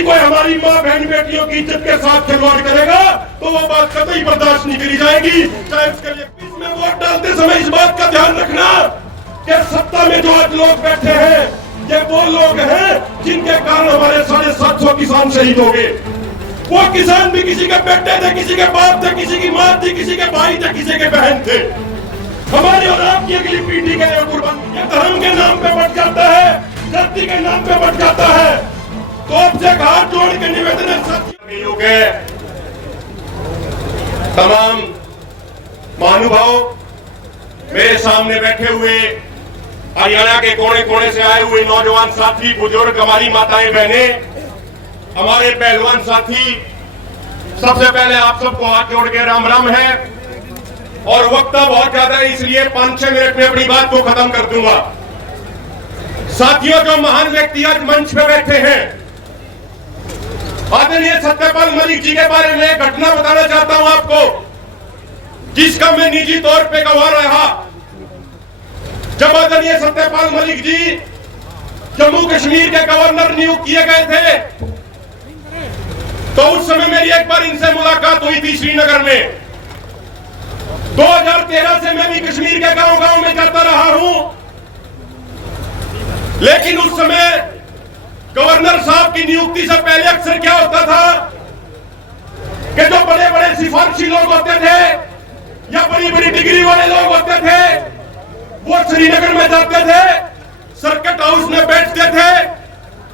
यदि कोई हमारी माँ बहन बेटियों की इज्जत के साथ खिलवाड़ करेगा तो वो बात कतई बर्दाश्त नहीं करी जाएगी, चाहे उसके लिए इसमें वोट डालते समय इस बात का ध्यान रखना कि सत्ता में जो आज लोग बैठे हैं ये वो लोग हैं जिनके कारण हमारे 750 किसान शहीद हो गए। वो किसान भी किसी के बेटे थे, किसी के बाप थे, किसी की माँ थी, किसी के भाई थे, किसी के बहन थे। हमारी और आपकी अगली पीढ़ी के लिए कुर्बानी ये धर्म के नाम पे बढ़ जाता है, जाति के नाम पे बढ़ जाता है। तो आपसे हाथ जोड़ के निवेदन है साथियों के तमाम महानुभाव, मेरे सामने बैठे हुए हरियाणा के कोने कोने से आए हुए नौजवान साथी, बुजुर्ग, हमारी माताएं बहनें, हमारे पहलवान साथी, सबसे पहले आप सबको हाथ जोड़ के राम राम है। और वक्त बहुत ज्यादा है इसलिए 5-6 मिनट में अपनी बात को खत्म कर दूंगा। साथियों, जो महान व्यक्ति आज मंच पे बैठे हैं, आदरणीय सत्यपाल मलिक जी के बारे में घटना बताना चाहता हूं आपको, जिसका मैं निजी तौर पे गवाह रहा। जब आदरणीय सत्यपाल मलिक जी जम्मू कश्मीर के गवर्नर नियुक्त किए गए थे तो उस समय मेरी एक बार इनसे मुलाकात हुई थी श्रीनगर में। 2013 से मैं भी कश्मीर के गांव-गांव में जाता रहा हूं, लेकिन उस समय गवर्नर साहब की नियुक्ति से पहले अक्सर क्या होता था कि जो बड़े बड़े सिफारिशी लोग होते थे या बड़ी बड़ी डिग्री वाले लोग होते थे वो श्रीनगर में जाते थे, सर्किट हाउस में बैठते थे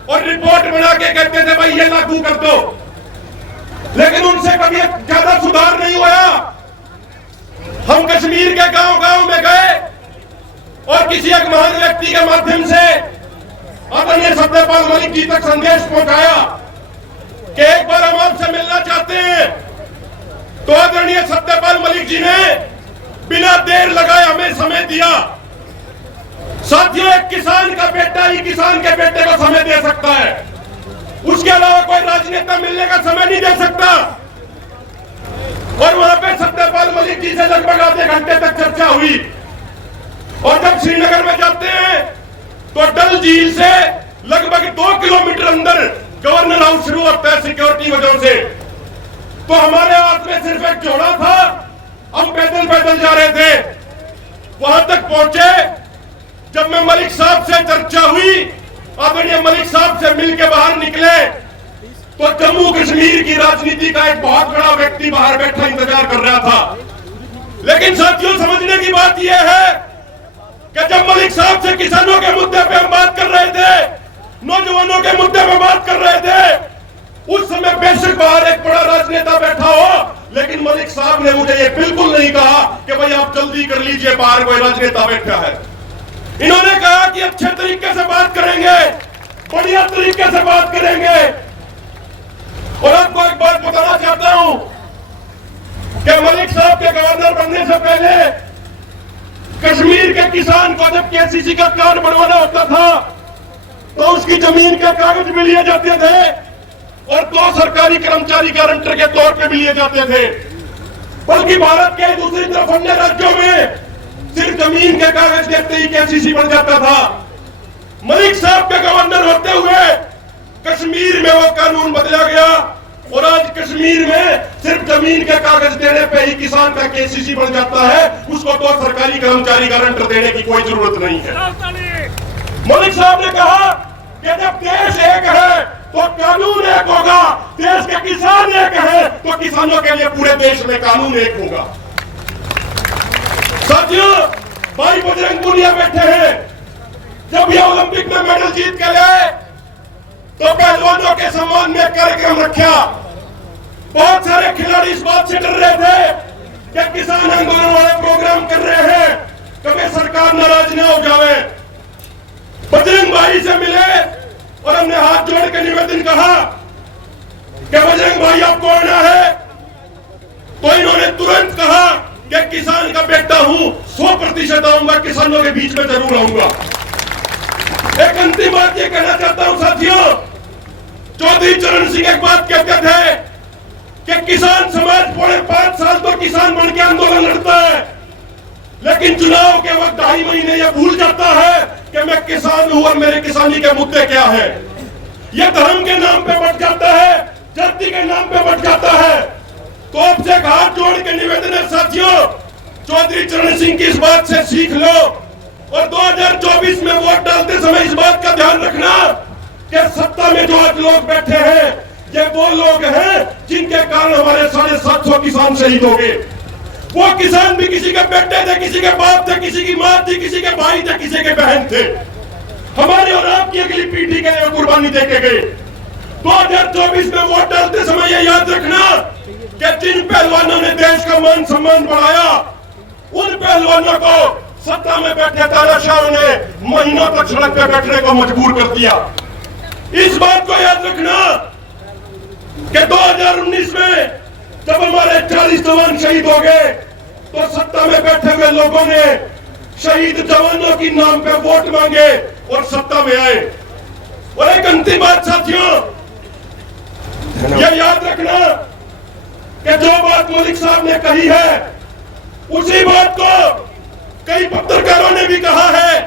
और रिपोर्ट बना के कहते थे भाई ये लागू कर दो। लेकिन उनसे कभी ज्यादा सुधार नहीं हुआ। हम कश्मीर के गांव-गांव में गए और किसी एक महान व्यक्ति के माध्यम से आदरणीय सत्यपाल मलिक जी तक संदेश पहुंचाया कि एक बार हम आपसे मिलना चाहते हैं। तो आदरणीय सत्यपाल मलिक जी ने बिना देर लगाए हमें समय दिया। साथियों, एक किसान का बेटा ही किसान के बेटे को समय दे सकता है, उसके अलावा कोई राजनेता मिलने का समय नहीं दे सकता। और वहां पे सत्यपाल मलिक जी से लगभग आधे घंटे तक चर्चा हुई। और जब श्रीनगर में जाते हैं तो डल झील से लगभग 2 किलोमीटर अंदर गवर्नर हाउस शुरू होता है सिक्योरिटी वजह से। तो हमारे हाथ में सिर्फ एक झोला था, हम पैदल पैदल जा रहे थे। वहां तक पहुंचे, जब मैं मलिक साहब से चर्चा हुई, आदरणीय मलिक साहब से मिलकर बाहर निकले तो जम्मू कश्मीर की राजनीति का एक बहुत बड़ा व्यक्ति बाहर बैठा इंतजार कर रहा था। लेकिन साथियों, समझने की बात यह है कि जब मलिक साहब से किसानों के मुद्दे पे हम बात कर रहे थे, नौजवानों के मुद्दे पे बात कर रहे थे, उस समय बेशक बाहर एक बड़ा राजनेता बैठा हो, लेकिन मलिक साहब ने मुझे ये बिल्कुल नहीं कहा कि भाई आप जल्दी कर लीजिए, बाहर कोई राजनेता बैठा है। इन्होंने कहा कि अच्छे तरीके से बात करेंगे, बढ़िया तरीके से बात करेंगे। और आपको एक बात बताना चाहता हूं कि मलिक साहब के गवर्नर बनने से पहले कश्मीर के किसान को जब केसीसी का कार्ड बनवाना होता था तो उसकी जमीन के कागज भी लिए जाते थे और 2 सरकारी कर्मचारी गारंटर के तौर पे भी लिए जाते थे। बल्कि भारत के दूसरी तरफ अन्य राज्यों में सिर्फ जमीन के कागज देखते ही केसीसी बन जाता था। मलिक साहब के गवर्नर होते हुए कश्मीर में वो कानून बदला गया और आज कश्मीर में सिर्फ जमीन के कागज देने पे ही किसान का केसीसी बन जाता है, उसको तो सरकारी कर्मचारी गारंटर देने की कोई जरूरत नहीं है। मलिक साहब ने कहा कि जब देश एक है तो कानून एक होगा, देश के किसान एक है तो किसानों के लिए पूरे देश में कानून एक होगा। साथियों, भाई बजरंग पुनिया बैठे हैं, जब ये ओलंपिक में मेडल जीत के गए तो पहलवानों के सम्मान में कार्यक्रम रखा। बहुत सारे खिलाड़ी इस बात से डर रहे थे कि किसान आंदोलन वाले प्रोग्राम कर रहे हैं, कभी सरकार नाराज न हो जावे। बजरंग भाई से मिले और हमने हाथ जोड़ के निवेदन कहा कि बजरंग भाई आपको आना है, तो इन्होंने तुरंत कहा कि किसान का बेटा हूं, 100% आऊंगा, किसानों के बीच में जरूर आऊंगा। एक अंतिम बात ये कहना चाहता हूं साथियों, चौधरी चरण सिंह एक बात कहते थे कि किसान समाज पूरे 5 साल तो किसान बन के आंदोलन लड़ता है, लेकिन चुनाव के वक्त 2.5 महीने ये भूल जाता है कि मैं किसान हूं और मेरे किसानी के मुद्दे क्या है। ये धर्म के नाम पे बढ़ जाता का निवेदन है साथियों, चौधरी चरण सिंह की इस बात से सीख लो और 2024 में वोट डालते समय इस बात का ध्यान रखना कि सत्ता में जो आज लोग बैठे हैं ये वो लोग हैं जिनके कारण हमारे 750 किसान शहीद हो गए। वो किसान भी किसी के बेटे थे, किसी के बाप थे, किसी की मां थी, किसी के भाई थे, किसी के बहन थे। हमारे और आपकी अगली पीढ़ी के लिए कुर्बानी देके गए। 2024 में वोट डालते समय ये याद रखना कि जिन पहलवानों ने देश का मान सम्मान बढ़ाया उन पहलवानों को सत्ता में बैठे तानाशाहों ने महीनों तक सड़क पे बैठने को मजबूर कर दिया। इस बात को याद रखना कि 2019 में जब हमारे 40 जवान शहीद हो गए तो सत्ता में बैठे हुए लोगों ने शहीद जवानों की नाम पे वोट मांगे और सत्ता में आए। और एक अंतिम बात साथियों, यह याद रखना कि जो बात मलिक साहब ने कही है उसी बात को कई पत्रकारों ने भी कहा है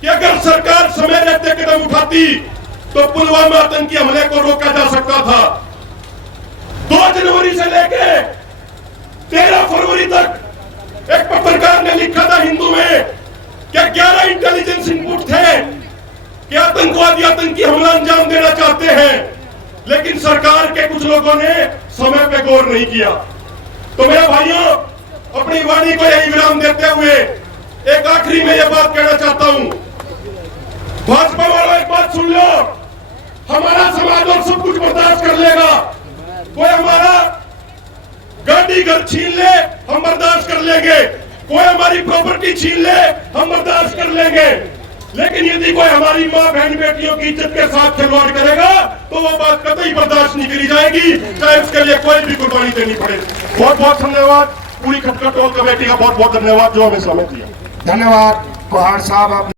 कि अगर सरकार समय रहते कदम उठाती तो पुलवामा आतंकी हमले को रोका जा सकता था। 2 जनवरी से लेके 13 फरवरी तक एक पत्रकार ने लिखा था हिंदू में कि 11 इंटेलिजेंस इनपुट थे कि आतंकवादी आतंकी हमला अंजाम देना चाहते हैं, लेकिन सरकार के कुछ लोगों ने समय पे गौर नहीं किया। तो मेरे भाइयों, अपनी वाणी को यही विराम देते हुए एक आखिरी में यह बात कहना चाहता हूं, भाजपा वालों एक बात सुन लो, हमारा समाज और सब कुछ बर्दाश्त कर लेगा। कोई हमारा गाड़ी घर छीन ले हम बर्दाश्त कर लेंगे, कोई हमारी प्रॉपर्टी छीन ले हम बर्दाश्त कर लेंगे, लेकिन यदि कोई हमारी माँ बहन बेटियों की इज्जत के साथ खिलवाड़ करेगा तो वो बात कतई बर्दाश्त नहीं करी जाएगी, चाहे उसके लिए कोई भी कुर्बानी देनी पड़े। बहुत बहुत धन्यवाद पूरी खटखट टोल कमेटी का, बहुत बहुत धन्यवाद जो हमें समय दिया। धन्यवाद कुहाड़ साहब।